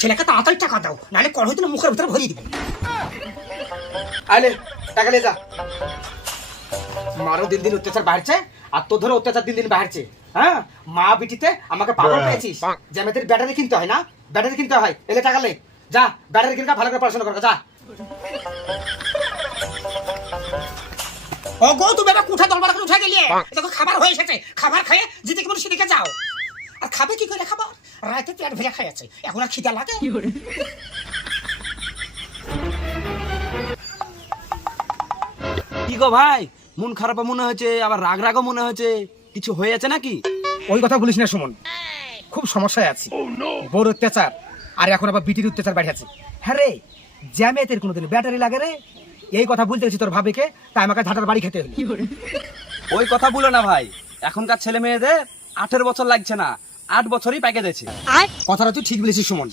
ছেলেকে তাড়াতাড়ি টাকা দাও, নাহলে কল হইতে মুখের ভিতরে ভরিয়ে দিবেন। আইলে টাকা নিয়ে যা। মারও দিন দিন অত্যাচার বাড়ছে, আর তোর ধরে অত্যাচার দিন দিন বাড়ছে। হ্যাঁ, মা বিটিতে আমাকে পাগল পেয়েছিস। জ্যামিতির ব্যাটারি কিনতে হয় না, ব্যাটারি কিনতে হয়। এলে টাকা লে, যা ব্যাটারি কিনকা ভালো করে পড়াশোনা কর, যা। ও গো, তুমি এবার কোঠা দলবার করে উঠে গেলিয়ে। দেখো খাবার হয়ে এসেছে, খাবার খেয়ে যেদিকে মনে সেদিকে যাও। আর খাবে কি করে খাবার? রাতে পেট ভরে খাই আছে, এখন আর খিদা লাগে? কি গো ভাই, মন খারাপ মনে হচ্ছে, আবার রাগ রাগও মনে হচ্ছে, কিছু হয়ে আছে নাকি? ওই কথা বলিস না সুমন, খুব সমস্যায় আছি। বড় অত্যাচার, আর এখন আবার বিটির অত্যাচার বাড়িয়েছে। হ্যাঁ রে, জ্যামিয়াতের কোনোদিন ব্যাটারি লাগে রে? এই কথা বলতে গেছি তোর ভাবিকে, তাই আমাকে ঝাঁটার বাড়ি খেতে হলো। ওই কথা বলো না ভাই, এখনকার ছেলে মেয়েদের 18 বছর লাগছে না, 8 বছরই প্যাকেজ আছে। কথাটা তুই ঠিক বলেছিস সুমন।